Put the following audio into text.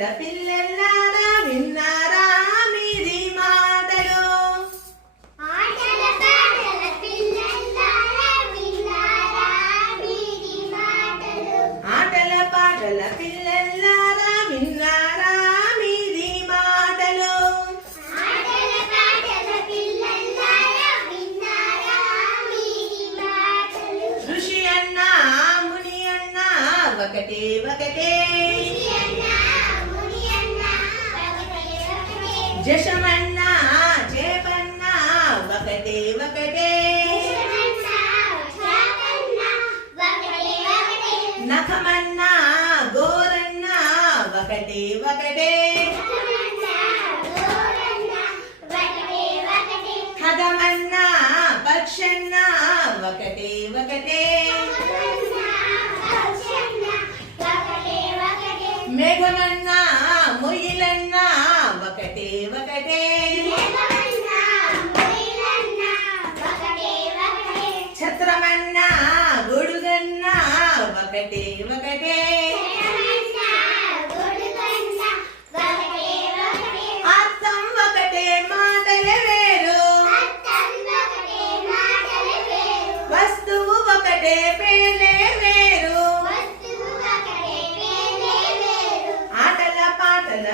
పాటల పిల్లలారా విన్నారా మీది మాటలు ఆటల పాటల పిల్లలారా విన్నారా మీది మాటలు ఆటల పాటల పిల్లలారా విన్నారా మీది మాటలు ఆటల పాటల పిల్లలారా విన్నారా మీది మాటలు ఋషి అన్నా ముని అన్నా ఒకటే ఒకటే జశమన్నా చేపన్నా ఒకటే ఒకటే నఖమన్నా గోరన్నా ఒకటే ఒకటే ఖగమన్నా పక్షన్నా ఒకటే ఒకటే మేఘమన్నా మొయ్యిలన్నా ఒకటే ఒకటే ఛత్రమన్నా గొడుగన్నా ఒకటే ఒకటే అర్థం ఒకటే మాటలే వేరు వస్తువు ఒకటే పేర్లే వేరు ఆటల పాటల